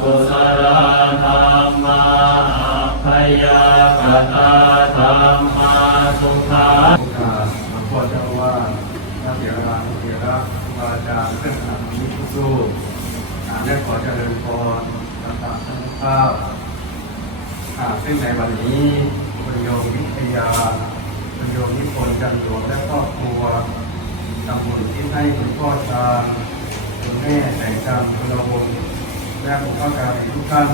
กุศลธรรมาพยากตาธรรมาสุขาหลวงพ่อเจ้าว่าท่านเถระเถระรูบาอาจารย์เรื่องธรรมนี้ทุกสู้และขอเจริญพรต่างๆทั้งข้าวซึ่งในวันนี้คุณโยมวิทยาคุณโยมนิพนธ์จันหลวงและครอบครัวทำบุญที่ให้คุณพ่อชาคุณแม่แต่งจำคุณวงศ์ และผมก็การทุกท่าน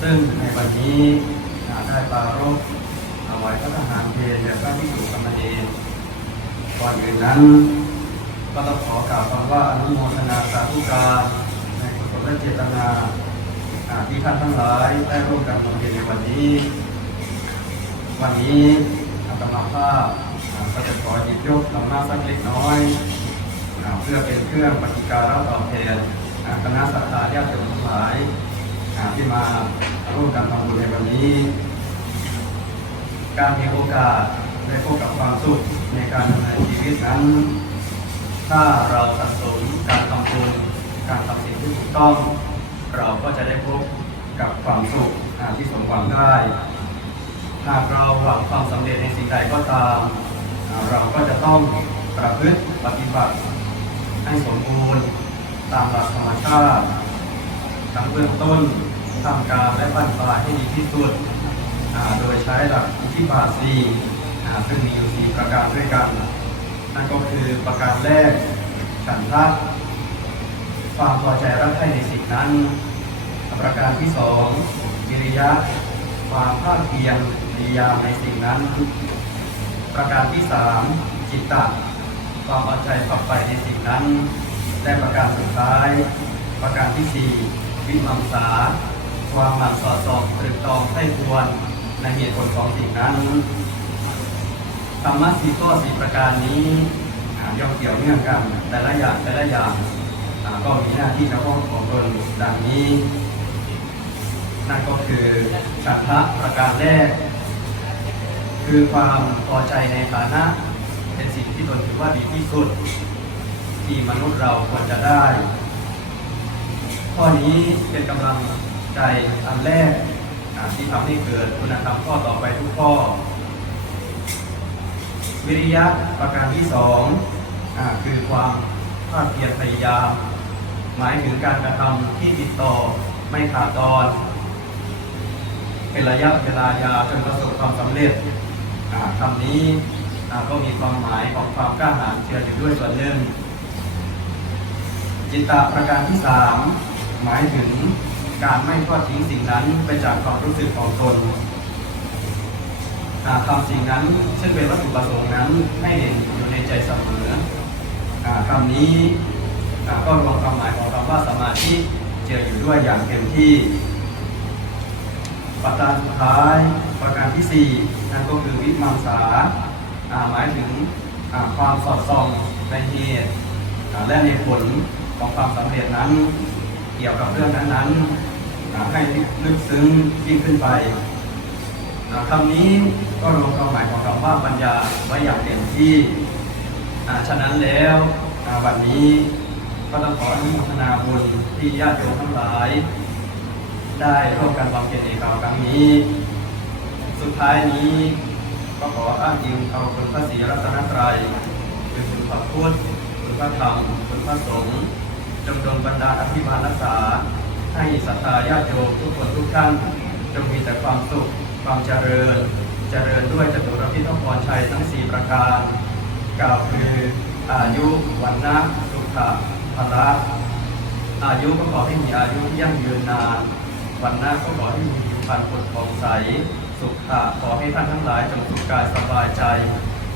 ซึ่งในวันนี้อ่าได้ปารภถวายพระทหารเพลและพระที่อยู่กรรมเองก่อนอื่นนั้น ก็ต้องขอกล่าวคำว่าอนุโมทนาสาธุการในกุศลเจตนาที่ท่านทั้งหลายได้ร่วมกันลงเรียนในวันนี้ วันนี้อาตมาภาพก็จะขอหยิบยกธรรมะสักเล็กน้อย เพื่อเป็นเครื่องปฏิการรับตอบแทน คณะสัตยาญาติทั้งหลายที่มาร่วมกันทำบุญในวันนี้ การมีโอกาสได้พบกับความสุขในการดำเนินชีวิตนั้น ถ้าเราสะสมการทำบุญการทำสิ่งที่ถูกต้อง เราก็จะได้พบกับความสุขที่สมหวังได้ หากเราหวังความสำเร็จในสิ่งใดก็ตาม เราก็จะต้องประพฤติปฏิบัติให้สมบูรณ์ ตามหลักธรรมชาติ ทั้งเบื้องต้นทำการและบรรปลายให้ดีที่สุด โดยใช้หลักอิทธิบาทสี่ซึ่งมีอยู่สี่ประการด้วยกัน นั่นก็คือประการแรกฉันทะความพอใจรักใคร่ในสิ่งนั้น ประการที่สองวิริยะ ความภาคเพียรพยายามในสิ่งนั้น ประการที่สามจิตตะความเอาใจฝักใฝ่ในสิ่งนั้น และประการสุดท้าย ประการที่สี่วิมังสา ความหมั่นสอดส่องตรึกตรองให้ควรในเหตุผลของสิ่งนั้นธรรมะสี่ข้อสี่ประการนี้อ่าย่อมเกี่ยวเนื่องกัน แต่ละอย่างแต่ละอย่างก็มีหน้าที่เฉพาะของตนดังนี้ นั่นก็คือฉันทะประการแรก คือความพอใจในฐานะ เป็นสิ่งที่ตนถือว่าดีที่สุด ที่มนุษย์เราควรจะได้ ข้อนี้เป็นกำลังใจอันแรกที่ทำให้เกิดคุณธรรมข้อต่อไปทุกข้อ วิริยะประการที่สองอคือความภาคเพียรพยายาม หมายถึงการกระทำที่ติดต่อไม่ขาดตอน เป็นระยะเวลายาวจนประสบความสำเร็จคำนี้ก็มีความหมายของความกล้าหาญเชื่ออยู่ด้วยส่วนหนึ่ง จิตตประการที่สามหมายถึงการไม่ทอดทิ้งสิ่งนั้นไปจากความรู้สึกของตนหากทำสิ่งนั้นซึ่งเป็นวัตถุประสงค์นั้นให้เด่นอยู่ในใจเสมอคำนี้ก็รวมความหมายของคำว่าสมาธิเจออยู่ด้วยอย่างเต็มที่ประการสุดท้ายประการที่สี่นั่นก็คือวิมังสาหมายถึงความสอดส่องในเหตุและในผล ของความสำเร็จนั้น เกี่ยวกับเรื่องนั้นๆอ่าให้ลึกซึ้งยิ่งขึ้นไปคำนี้ก็รวมความหมายของคำว่าปัญญาไว้อย่างเต็มที่อาฉะนั้นแล้ววันนี้ก็ต้องขออนุโมทนาบุญที่ญาติโยมทั้งหลาย ได้ร่วมกันบำเพ็ญในคราวครั้งนี้ สุดท้ายนี้ก็ขออ้างอิงเอาคุณพระศรีรัตนตรัยคือคุณพระพุทธคุณพระธรรมคุณพระสงฆ์ จงดลบรรดาอภิบาลรักษา ให้ศรัทธาญาติโยมทุกคนทุกท่าน จงมีแต่ความสุข ความเจริญ เจริญด้วยจตุรพิทพรชัยทั้ง 4 ประการ กล่าวคืออายุวันนะสุขะพละอายุก็ขอให้มีอายุที่ยั่งยืนนานวันหน้าก็ขอให้มีผิวพรรณผดผ่องใส สุขะขอให้ท่านทั้งหลายจงสุขกายสบายใจ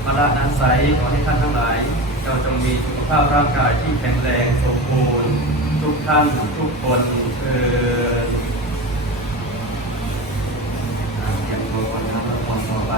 พระนั้นใสขอให้ท่านทั้งหลาย เราจงมีสุขภาพร่างกายที่แข็งแรงสมบูรณ์ทุกท่านทุกคนเออเตรียมตัวก่อนนะละครต่อไป